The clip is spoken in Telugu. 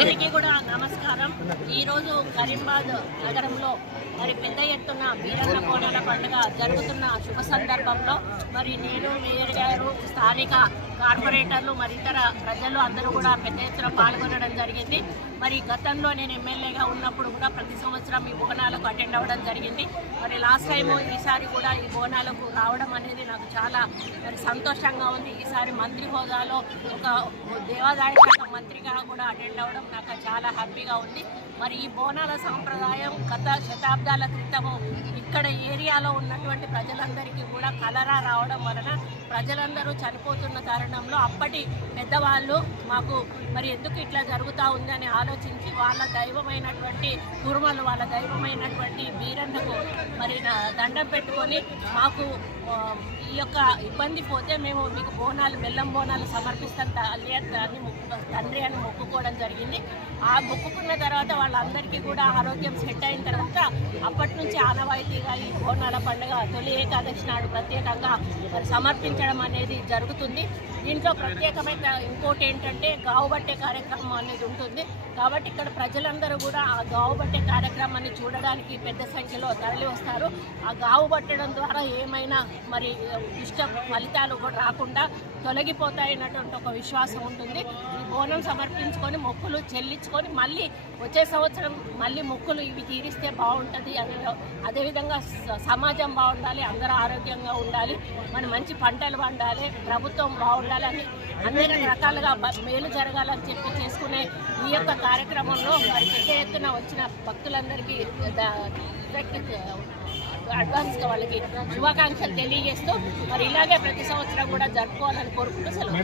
అందరికీ కూడా నమస్కారం. ఈరోజు కరీంబాద్ నగరంలో మరి పెద్ద ఎత్తున వీరన్న బోనాల పండుగ జరుగుతున్న శుభ సందర్భంలో మరి నేను, మేయర్ గారు, స్థానిక కార్పొరేటర్లు మరి ఇతర ప్రజలు అందరూ కూడా పెద్ద ఎత్తున పాల్గొనడం జరిగింది. మరి గతంలో నేను ఎమ్మెల్యేగా ఉన్నప్పుడు కూడా ప్రతి సంవత్సరం ఈ బోనాలకు అటెండ్ అవ్వడం జరిగింది. మరి లాస్ట్ టైము ఈసారి కూడా ఈ బోనాలకు రావడం అనేది నాకు చాలా మరి సంతోషంగా ఉంది. ఈసారి మంత్రి హోదాలో ఒక దేవాదాయ శాఖ మంత్రిగా కూడా అటెండ్ అవ్వడం నాకు చాలా హ్యాపీగా ఉంది. మరి ఈ బోనాల సాంప్రదాయం గత శతాబ్దాల క్రితము ఇక్కడ ఏరియాలో ఉన్నటువంటి ప్రజలందరికీ కూడా కలరా రావడం వలన ప్రజలందరూ చనిపోతున్న తరుణంలో అప్పటి పెద్దవాళ్ళు మాకు మరి ఎందుకు ఇట్లా జరుగుతూ ఉందని ఆలోచించి వాళ్ళ దైవమైనటువంటి కురుమలు, వాళ్ళ దైవమైనటువంటి వీరన్నకు మరి దండం పెట్టుకొని మాకు ఈ యొక్క ఇబ్బంది పోతే మేము మీకు బోనాలు, బెల్లం బోనాలు సమర్పిస్తాం తండ్రి అని మొక్కుకోవడం జరిగింది. ఆ మొక్కుకున్న తర్వాత వాళ్ళందరికీ కూడా ఆరోగ్యం సెట్ అయిన తర్వాత అప్పటి నుంచి ఆనవాయితీగా ఈ బోనాల పండుగ తొలి ఏకాదశి నాడు ప్రత్యేకంగా మరి సమర్పించడం అనేది జరుగుతుంది. దీంట్లో ప్రత్యేకమైన ఇంకోటి ఏంటంటే గావు బట్టే కార్యక్రమం అనేది ఉంటుంది. కాబట్టి ఇక్కడ ప్రజలందరూ కూడా ఆ గావు బట్టే కార్యక్రమాన్ని చూడడానికి పెద్ద సంఖ్యలో తరలి వస్తారు. ఆ గావు పట్టడం ద్వారా ఏమైనా మరి ఇష్ట ఫలితాలు కూడా రాకుండా తొలగిపోతాయన్నటువంటి ఒక విశ్వాసం ఉంటుంది. ఈ బోనం సమర్పించుకొని మొక్కులు చెల్లించుకొని మళ్ళీ వచ్చే సంవత్సరం మళ్ళీ మొక్కులు ఇవి తీరిస్తే బాగుంటుంది అని, అదేవిధంగా సమాజం బాగుండాలి, అందరూ ఆరోగ్యంగా ఉండాలి, మన మంచి పంటలు పండాలి, ప్రభుత్వం బాగుండాలి అని అన్ని రకాలుగా మేలు జరగాలని చెప్పి చేసుకునే ఈ యొక్క కార్యక్రమంలో మరి పెద్ద ఎత్తున వచ్చిన భక్తులందరికీ అడ్వాన్స్గా వాళ్ళకి శుభాకాంక్షలు తెలియజేస్తూ మరి ఇలాగే ప్రతి సంవత్సరం కూడా జరుపుకోవాలని కోరుకుంటూ సెలవు.